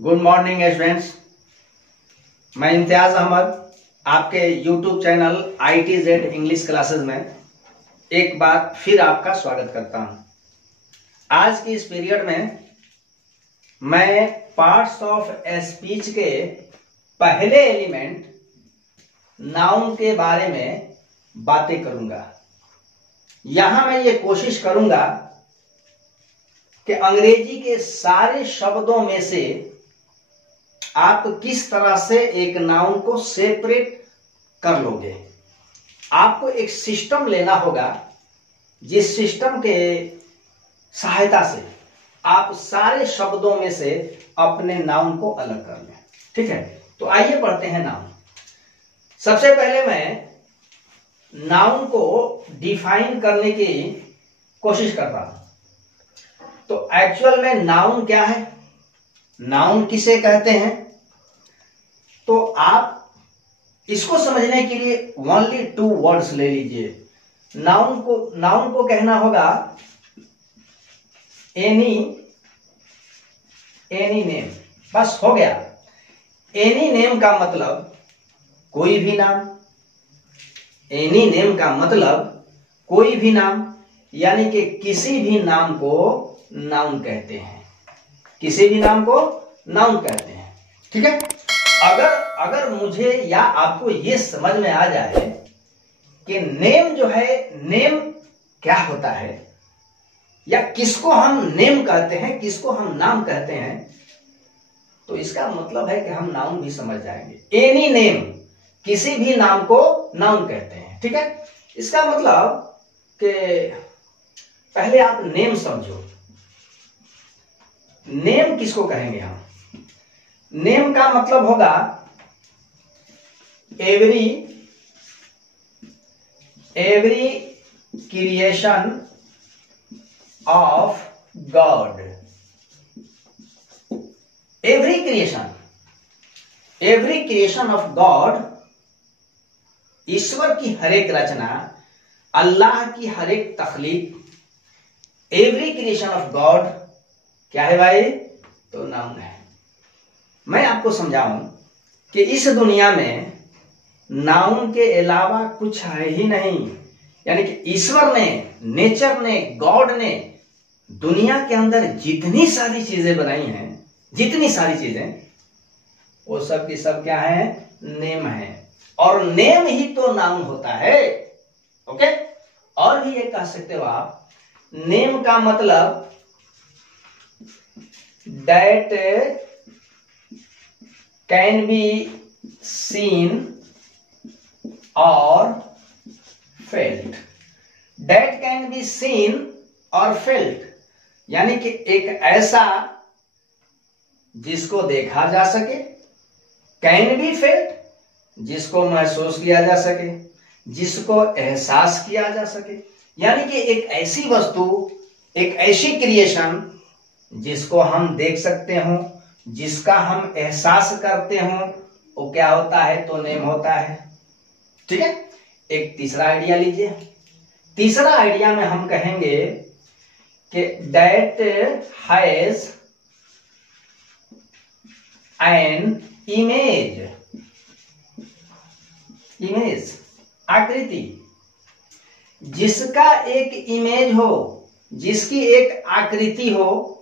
Good morning students. मैं इम्तियाज अहमद आपके YouTube channel ITZ English classes में एक बार फिर आपका स्वागत करता हूं। आज की इस पीरियड में मैं पार्ट्स ऑफ स्पीच के पहले एलिमेंट नाउन के बारे में बातें करूंगा। यहां मैं ये कोशिश करूंगा कि अंग्रेजी के सारे शब्दों में से आप किस तरह से एक नाउन को सेपरेट कर लोगे। आपको एक सिस्टम लेना होगा जिस सिस्टम के सहायता से आप सारे शब्दों में से अपने नाउन को अलग कर लें। ठीक है, तो आइए पढ़ते हैं नाउन। सबसे पहले मैं नाउन को डिफाइन करने की कोशिश कर रहा हूं। तो एक्चुअल में नाउन क्या है, नाउन किसे कहते हैं, तो आप इसको समझने के लिए ओनली 2 वर्ड्स ले लीजिए। नाउन को कहना होगा एनी नेम। बस हो गया। एनी नेम का मतलब कोई भी नाम। एनी नेम का मतलब कोई भी नाम, यानी कि किसी भी नाम को नाउन कहते हैं। किसी भी नाम को नाउन कहते हैं। ठीक है, अगर मुझे या आपको ये समझ में आ जाए कि नेम जो है, नेम क्या होता है या किसको हम नेम कहते हैं, किसको हम नाम कहते हैं, तो इसका मतलब है कि हम नाउन भी समझ जाएंगे। एनी नेम, किसी भी नाम को नाउन कहते हैं। ठीक है, इसका मतलब कि पहले आप नेम समझो। नेम किसको कहेंगे हम? नेम का मतलब होगा every creation of God. Every creation of God, ईश्वर की हर एक रचना, अल्लाह की हर एक तख्लीक, एवरी क्रिएशन ऑफ गॉड क्या है भाई? तो नाउन है। मैं आपको समझाऊं कि इस दुनिया में नाउन के अलावा कुछ है ही नहीं। यानी कि ईश्वर ने, नेचर ने, गॉड ने दुनिया के अंदर जितनी सारी चीजें बनाई हैं, जितनी सारी चीजें, वो सब की सब क्या है? नेम है। और नेम ही तो नाउन होता है। ओके, और भी ये कह सकते हो आप, नेम का मतलब that can be seen or felt। that can be seen or felt, यानी कि एक ऐसा जिसको देखा जा सके, कैन बी फेल्ट, जिसको महसूस किया जा सके, जिसको एहसास किया जा सके। यानी कि एक ऐसी वस्तु, एक ऐसी क्रिएशन जिसको हम देख सकते हो, जिसका हम एहसास करते हो, वो क्या होता है? तो नेम होता है। ठीक है, एक तीसरा आइडिया लीजिए। तीसरा आइडिया में हम कहेंगे कि दैट हैज एन इमेज। आकृति, जिसका एक इमेज हो, जिसकी एक आकृति हो,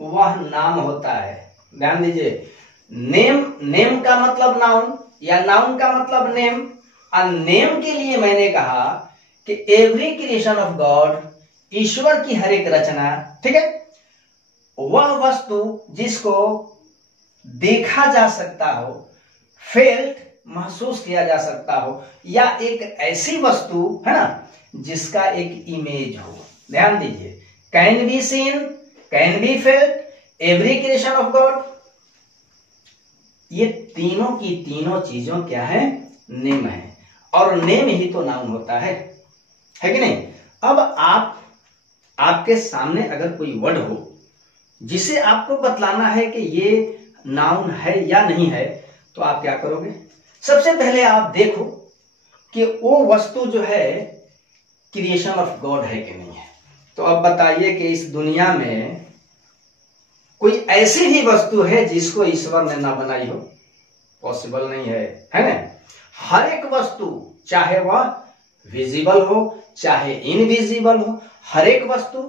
वह नाम होता है। ध्यान दीजिए, नेम का मतलब नाउन या नाउन का मतलब नेम। और नेम के लिए मैंने कहा कि एवरी क्रिएशन ऑफ गॉड, ईश्वर की हर एक रचना। ठीक है, वह वस्तु जिसको देखा जा सकता हो, फेल्ट महसूस किया जा सकता हो, या एक ऐसी वस्तु है ना जिसका एक इमेज हो। ध्यान दीजिए, can be seen, can be felt, every creation of God, ये तीनों की तीनों चीजों क्या है? नेम है। और नेम ही तो नाउन होता है कि नहीं? अब आपके सामने अगर कोई वर्ड हो जिसे आपको बतलाना है कि ये नाउन है या नहीं है, तो आप क्या करोगे? सबसे पहले आप देखो कि वो वस्तु जो है क्रिएशन ऑफ गॉड है कि नहीं है। तो अब बताइए कि इस दुनिया में कोई ऐसी भी वस्तु है जिसको ईश्वर ने ना बनाई हो? पॉसिबल नहीं है ना? हर एक वस्तु, चाहे वह विजिबल हो चाहे इनविजिबल हो, हर एक वस्तु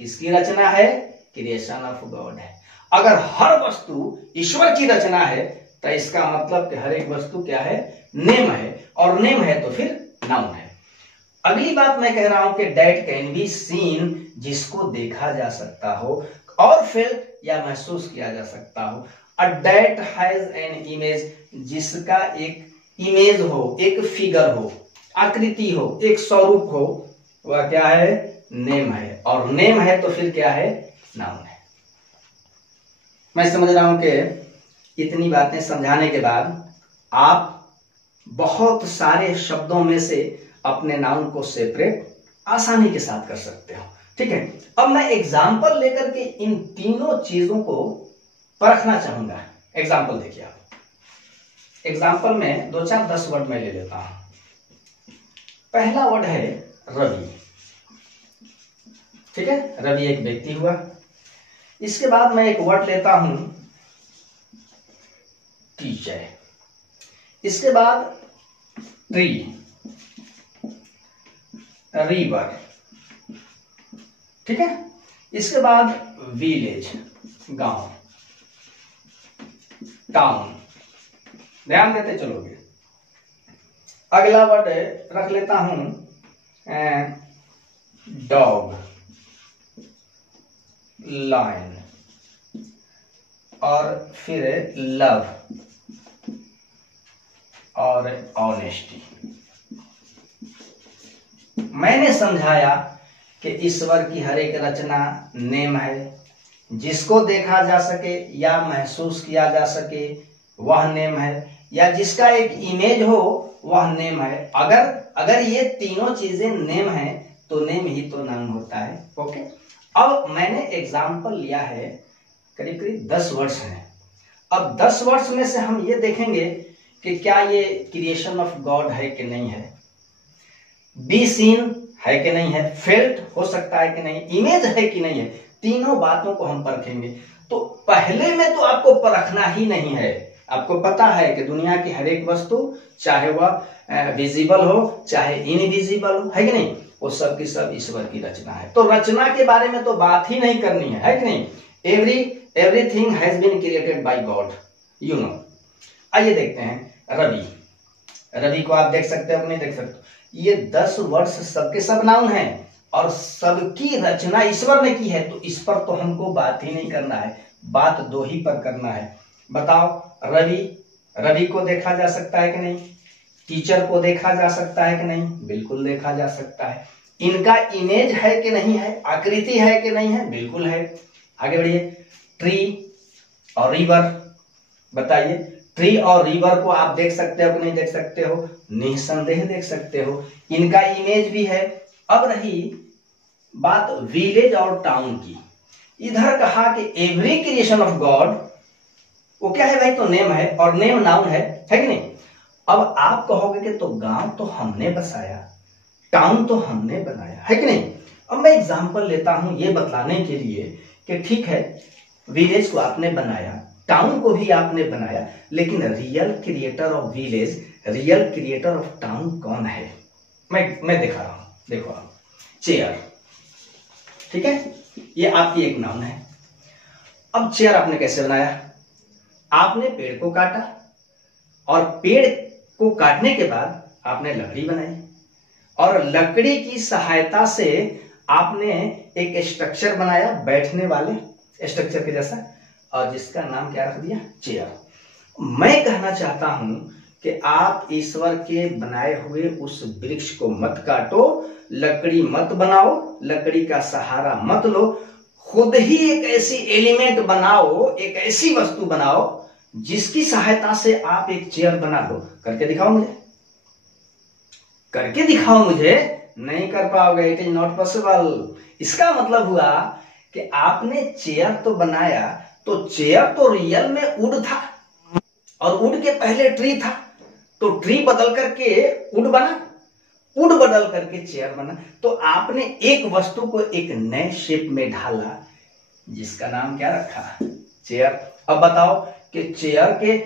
किसकी रचना है? क्रिएशन ऑफ गॉड है। अगर हर वस्तु ईश्वर की रचना है तो इसका मतलब कि हर एक वस्तु क्या है? नेम है, और नेम है तो फिर नाउन है। अगली बात मैं कह रहा हूं कि डेट कैन बी सीन, जिसको देखा जा सकता हो और फेल्ट या महसूस किया जा सकता हो। A date has an image, जिसका एक इमेज हो, एक फिगर हो, आकृति हो, एक स्वरूप हो, वह क्या है? नेम है, और नेम है तो फिर क्या है? नाउन है। मैं समझ रहा हूं कि इतनी बातें समझाने के बाद आप बहुत सारे शब्दों में से अपने नाउन को सेपरेट आसानी के साथ कर सकते हो। ठीक है, अब मैं एग्जाम्पल लेकर के इन तीनों चीजों को परखना चाहूंगा। एग्जाम्पल देखिए आप। एग्जाम्पल में 2-4-10 वर्ड मैं ले लेता हूं। पहला वर्ड है रवि। ठीक है, रवि एक व्यक्ति हुआ। इसके बाद मैं एक वर्ड लेता हूं टीचर। इसके बाद ट्री, रिवर। ठीक है, इसके बाद विलेज, गांव, टाउन। ध्यान देते चलोगे। अगला वर्ड रख लेता हूं डॉग, लायन, और फिर लव और ऑनेस्टी। मैंने समझाया कि ईश्वर की हर एक रचना नेम है, जिसको देखा जा सके या महसूस किया जा सके वह नेम है, या जिसका एक इमेज हो वह नेम है। अगर ये तीनों चीजें नेम है तो नेम ही तो नाउन होता है। ओके, अब मैंने एग्जाम्पल लिया है, करीब करीब 10 वर्ड्स हैं। अब 10 वर्ड्स में से हम ये देखेंगे कि क्या ये क्रिएशन ऑफ गॉड है कि नहीं है, बी सीन है कि नहीं है, फेल्ट हो सकता है कि नहीं, इमेज है कि नहीं है। तीनों बातों को हम परखेंगे। तो पहले में तो आपको परखना ही नहीं है। आपको पता है कि दुनिया की हर एक वस्तु, चाहे वह विजिबल हो चाहे इनविजिबल हो, है कि नहीं, वो सब की सब ईश्वर की रचना है। तो रचना के बारे में तो बात ही नहीं करनी है कि नहीं? Everything has been created by God, you know. आइए देखते हैं रवि। रवि को आप देख सकते हो, नहीं देख सकते? ये 10 वर्ड्स सबके सब नाउन हैं और सबकी रचना ईश्वर ने की है। तो इस पर तो हमको बात ही नहीं करना है, बात दो ही पर करना है। बताओ, रवि को देखा जा सकता है कि नहीं? टीचर को देखा जा सकता है कि नहीं? बिल्कुल देखा जा सकता है। इनका इमेज है कि नहीं है, आकृति है कि नहीं है? बिल्कुल है। आगे बढ़िए। ट्री और रिवर, बताइए, ट्री और रिवर को आप देख सकते हो कि नहीं देख सकते हो? निसंदेह देख सकते हो। इनका इमेज भी है। अब रही बात विलेज और टाउन की। इधर कहा कि एवरी क्रिएशन ऑफ गॉड, वो क्या है भाई? तो नेम है, और नेम नाउन है कि नहीं? अब आप कहोगे कि तो गांव तो हमने बसाया, टाउन तो हमने बनाया, है कि नहीं? अब मैं एग्जांपल लेता हूं ये बतलाने के लिए कि ठीक है, विलेज को आपने बनाया, टाउन को भी आपने बनाया, लेकिन real creator of village, real creator of town कौन है? मैं दिखा रहा हूं, देखो आप। चेयर, ठीक है, ये आपकी एक नाउन है। अब चेयर आपने कैसे बनाया? आपने पेड़ को काटा, और पेड़ को काटने के बाद आपने लकड़ी बनाई, और लकड़ी की सहायता से आपने एक स्ट्रक्चर बनाया, बैठने वाले स्ट्रक्चर के जैसा, और जिसका नाम क्या रख दिया? चेयर। मैं कहना चाहता हूं कि आप ईश्वर के बनाए हुए उस वृक्ष को मत काटो, लकड़ी मत बनाओ, लकड़ी का सहारा मत लो, खुद ही एक ऐसी एलिमेंट बनाओ, एक ऐसी वस्तु बनाओ जिसकी सहायता से आप एक चेयर बना लो। करके दिखाओ मुझे, करके दिखाओ मुझे। नहीं कर पाओगे, इट इज नॉट पॉसिबल। इसका मतलब हुआ कि आपने चेयर तो बनाया, तो चेयर तो रियल में वुड था, और वुड के पहले ट्री था, तो ट्री बदल करके वुड बना, वुड बदल करके चेयर बना। तो आपने एक वस्तु को एक नए शेप में ढाला, जिसका नाम क्या रखा, चेयर। अब बताओ कि चेयर के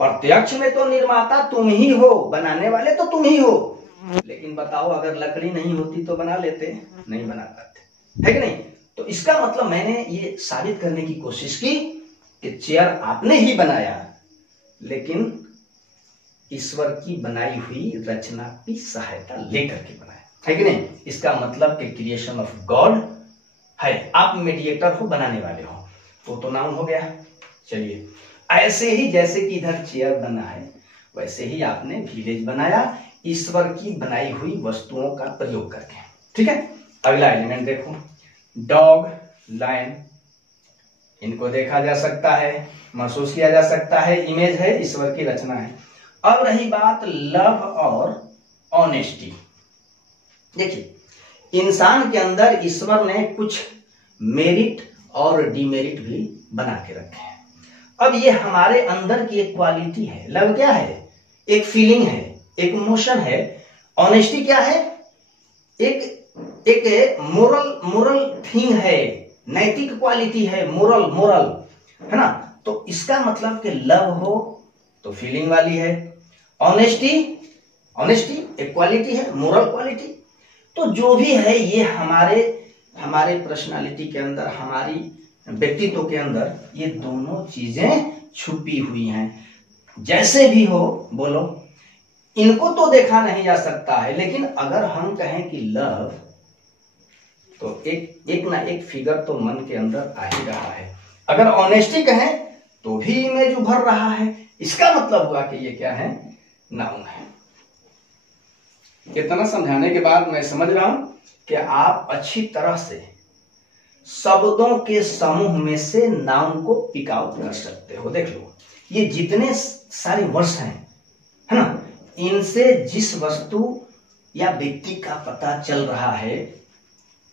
प्रत्यक्ष में तो निर्माता तुम ही हो, बनाने वाले तो तुम ही हो, लेकिन बताओ अगर लकड़ी नहीं होती तो बना लेते, नहीं बना पाते, है कि नहीं। तो इसका मतलब मैंने ये साबित करने की कोशिश की कि चेयर आपने ही बनाया, लेकिन ईश्वर की बनाई हुई रचना की सहायता लेकर के बनाया, है कि नहीं। इसका मतलब कि क्रिएशन ऑफ गॉड है, आप मीडिएटर हो, बनाने वाले हो, तो नाउन हो गया। चलिए, ऐसे ही जैसे कि इधर चेयर बना है, वैसे ही आपने विलेज बनाया ईश्वर की बनाई हुई वस्तुओं का प्रयोग करके, ठीक है। अगला एलिमेंट देखो, डॉग, लायन, इनको देखा जा सकता है, महसूस किया जा सकता है, इमेज है, ईश्वर की रचना है। अब रही बात लव और ऑनेस्टी। देखिए, इंसान के अंदर ईश्वर ने कुछ मेरिट और डिमेरिट भी बना के रखे हैं। अब ये हमारे अंदर की एक क्वालिटी है। लव क्या है, एक फीलिंग है, एक इमोशन है। ऑनेस्टी क्या है, एक मोरल थिंग है, नैतिक क्वालिटी है, मोरल, है ना। तो इसका मतलब कि लव हो तो फीलिंग वाली है, ऑनेस्टी एक क्वालिटी है, मोरल क्वालिटी। तो जो भी है ये हमारे पर्सनालिटी के अंदर, हमारी व्यक्तित्व के अंदर ये दोनों चीजें छुपी हुई हैं। जैसे भी हो बोलो, इनको तो देखा नहीं जा सकता है, लेकिन अगर हम कहें कि लव, तो एक ना एक फिगर तो मन के अंदर आ ही रहा है। अगर ऑनेस्टी कहें तो भी इमेज उभर रहा है। इसका मतलब हुआ कि ये क्या है, नाउन है। इतना समझाने के बाद मैं समझ रहा हूं कि आप अच्छी तरह से शब्दों के समूह में से नाउन को पिक आउट कर सकते हो। देख लो, ये जितने सारे वर्ड्स हैं, है ना, इनसे जिस वस्तु या व्यक्ति का पता चल रहा है,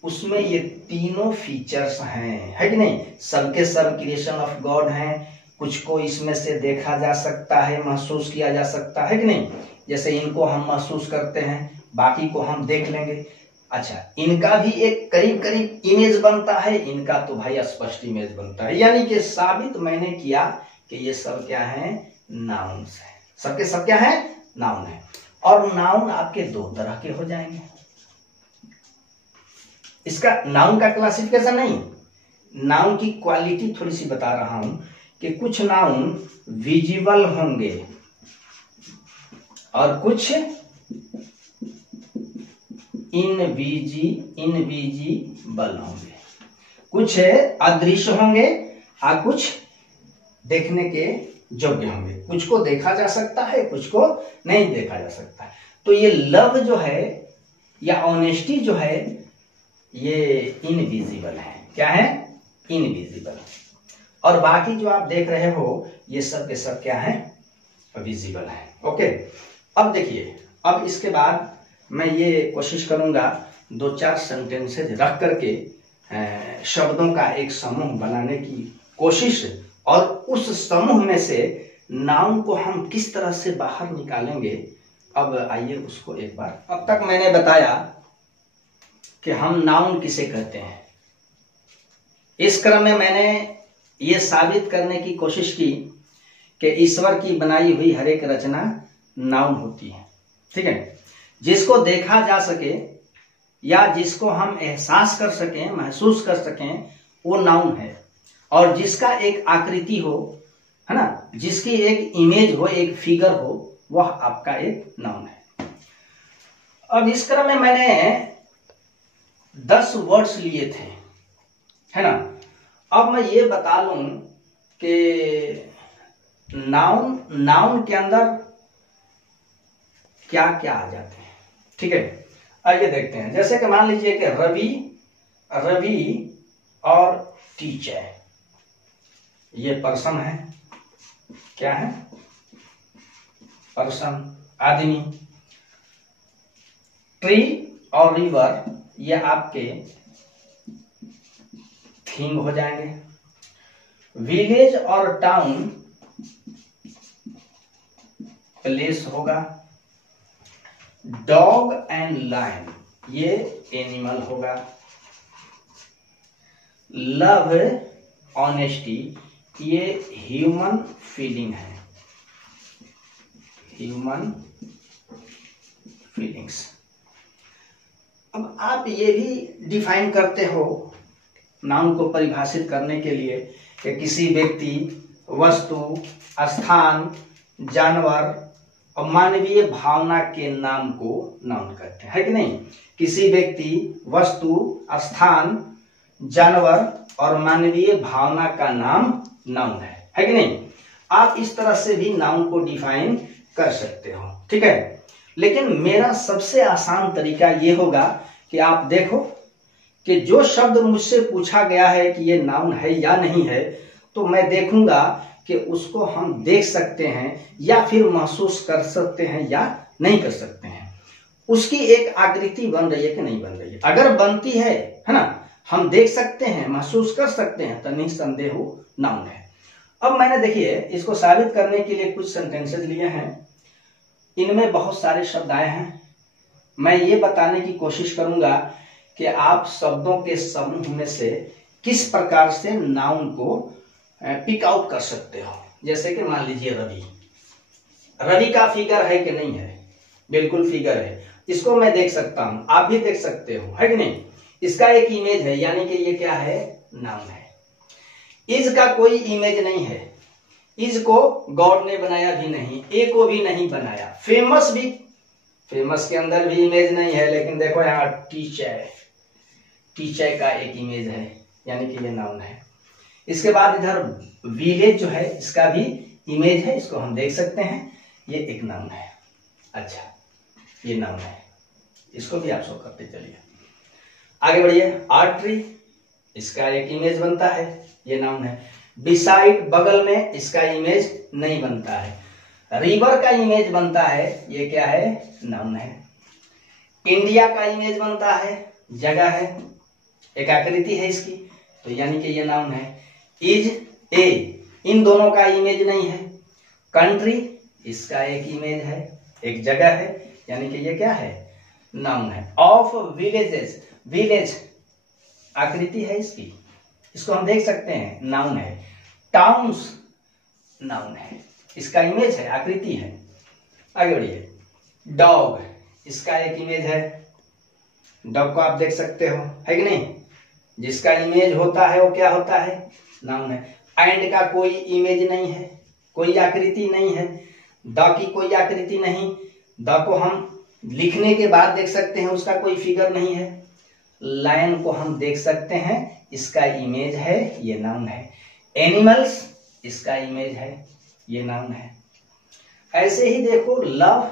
उसमें ये तीनों फीचर्स हैं, है कि नहीं। सबके सब क्रिएशन ऑफ गॉड हैं। कुछ को इसमें से देखा जा सकता है, महसूस किया जा सकता है कि नहीं। जैसे इनको हम महसूस करते हैं, बाकी को हम देख लेंगे। अच्छा, इनका भी एक करीब करीब इमेज बनता है, इनका तो भाई स्पष्ट इमेज बनता है। यानी कि साबित मैंने किया कि ये सब क्या है, नाउन्स है। सबके सब क्या है, नाउन है। और नाउन आपके दो तरह के हो जाएंगे। इसका नाउन का क्लासिफिकेशन नहीं, नाउन की क्वालिटी थोड़ी सी बता रहा हूं कि कुछ नाउन विजिबल होंगे और कुछ इनविजिबल होंगे। कुछ अदृश्य होंगे और कुछ देखने के योग्य होंगे। कुछ को देखा जा सकता है, कुछ को नहीं देखा जा सकता है। तो ये लव जो है या ऑनेस्टी जो है, ये इनविजिबल है। क्या है, इनविजिबल। और बाकी जो आप देख रहे हो, ये सब के सब क्या है, विजिबल है। ओके, अब देखिए, अब इसके बाद मैं ये कोशिश करूंगा 2-4 सेंटेंसेज रख करके शब्दों का एक समूह बनाने की कोशिश, और उस समूह में से नाउन को हम किस तरह से बाहर निकालेंगे। अब आइए उसको एक बार। अब तक मैंने बताया कि हम नाउन किसे कहते हैं। इस क्रम में मैंने ये साबित करने की कोशिश की कि ईश्वर की बनाई हुई हर एक रचना नाउन होती है, ठीक है। जिसको देखा जा सके या जिसको हम एहसास कर सकें, महसूस कर सकें, वो नाउन है। और जिसका एक आकृति हो, है ना, जिसकी एक इमेज हो, एक फिगर हो, वह आपका एक नाउन है। अब इस क्रम में मैंने 10 वर्ड्स लिए थे, है ना। अब मैं ये बता लूं कि नाउन के अंदर क्या क्या आ जाते हैं, ठीक है। आइए देखते हैं। जैसे कि मान लीजिए कि रवि और टीचर, ये पर्सन है। क्या है, पर्सन, आदमी। ट्री और रिवर, ये आपके थिंग हो जाएंगे। विलेज और टाउन, प्लेस होगा। डॉग एंड लायन, ये एनिमल होगा। लव, ऑनेस्टी, ये ह्यूमन फीलिंग है, ह्यूमन फीलिंग्स। अब आप ये भी डिफाइन करते हो नाउन को परिभाषित करने के लिए कि किसी व्यक्ति, वस्तु, स्थान, जानवर और मानवीय भावना के नाम को नाउन कहते हैं, है कि नहीं। किसी व्यक्ति, वस्तु, स्थान, जानवर और मानवीय भावना का नाम नाउन है कि नहीं। आप इस तरह से भी नाउन को डिफाइन कर सकते हो, ठीक है। लेकिन मेरा सबसे आसान तरीका ये होगा कि आप देखो कि जो शब्द मुझसे पूछा गया है कि ये नाउन है या नहीं है, तो मैं देखूंगा कि उसको हम देख सकते हैं या फिर महसूस कर सकते हैं या नहीं कर सकते हैं। उसकी एक आकृति बन रही है कि नहीं बन रही है। अगर बनती है ना, हम देख सकते हैं, महसूस कर सकते हैं, तो निसंदेह नाउन है। अब मैंने देखिए इसको साबित करने के लिए कुछ सेंटेंसेस लिए हैं। इनमें बहुत सारे शब्द आए हैं। मैं ये बताने की कोशिश करूंगा कि आप शब्दों के समूह में से किस प्रकार से नाउन को पिक आउट कर सकते हो। जैसे कि मान लीजिए रवि, रवि का फिगर है कि नहीं है, बिल्कुल फिगर है, इसको मैं देख सकता हूं, आप भी देख सकते हो, है कि नहीं। इसका एक इमेज है, यानी कि ये क्या है, नाउन है। इज का कोई इमेज नहीं है, इज को गॉड ने बनाया भी नहीं, ए को भी नहीं बनाया। फेमस भी, फेमस के अंदर भी इमेज नहीं है, लेकिन देखो यहाँ टीचर, टीचर का एक इमेज है, यानी कि ये नाउन है। इसके बाद इधर विलेज जो है, इसका भी इमेज है, इसको हम देख सकते हैं, ये एक नाउन है। अच्छा, ये नाउन है, इसको भी आप शो करते चलिए। आगे बढ़िए, आर्टरी, इसका एक इमेज बनता है, ये नाउन है। बिसाइड, बगल में, इसका इमेज नहीं बनता है। रिवर का इमेज बनता है, ये क्या है, नाउन है। इंडिया का इमेज बनता है, जगह है, एक आकृति है इसकी, तो यानी कि ये नाउन है। इज, ए, इन दोनों का इमेज नहीं है। कंट्री, इसका एक इमेज है, एक जगह है, यानी कि ये क्या है, नाउन है। ऑफ विलेजेस, विलेज आकृति है इसकी, इसको हम देख सकते हैं, नाउन है। टाउन्स, नाउन है, इसका इमेज है, आकृति है। आगे बढ़िए, डॉग, इसका एक इमेज है, डॉग को आप देख सकते हो, है कि नहीं। जिसका इमेज होता है वो क्या होता है, नाउन है। एंड का कोई इमेज नहीं है, कोई आकृति नहीं है। द की कोई आकृति नहीं, द को हम लिखने के बाद देख सकते हैं, उसका कोई फिगर नहीं है। लायन को हम देख सकते हैं, इसका इमेज है, ये नाउन है। एनिमल्स, इसका इमेज है, ये नाउन है। ऐसे ही देखो, लव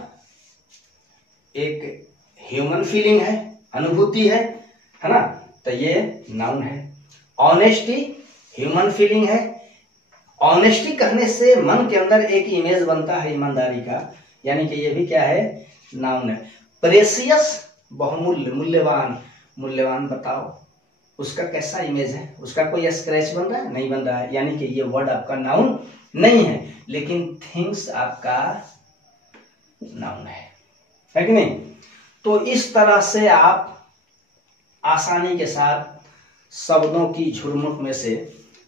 एक ह्यूमन फीलिंग है, अनुभूति है ना, तो ये नाउन है। ऑनेस्टी ह्यूमन फीलिंग है। ऑनेस्टी कहने से मन के अंदर एक इमेज बनता है ईमानदारी का, यानी कि ये भी क्या है, नाउन है। प्रेसियस, बहुमूल्य, मूल्यवान, मूल्यवान बताओ उसका कैसा इमेज है, उसका कोई स्क्रैच बन रहा है, नहीं बन रहा है, यानी कि ये वर्ड आपका नाउन नहीं है। लेकिन थिंग्स आपका नाउन है कि नहीं। तो इस तरह से आप आसानी के साथ शब्दों की झुरमुट में से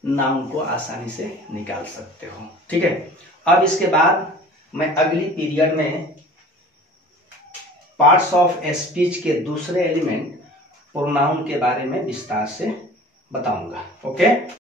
नाउन को आसानी से निकाल सकते हो, ठीक है। अब इसके बाद मैं अगली पीरियड में पार्ट्स ऑफ स्पीच के दूसरे एलिमेंट प्रोनाउन के बारे में विस्तार से बताऊंगा, ओके।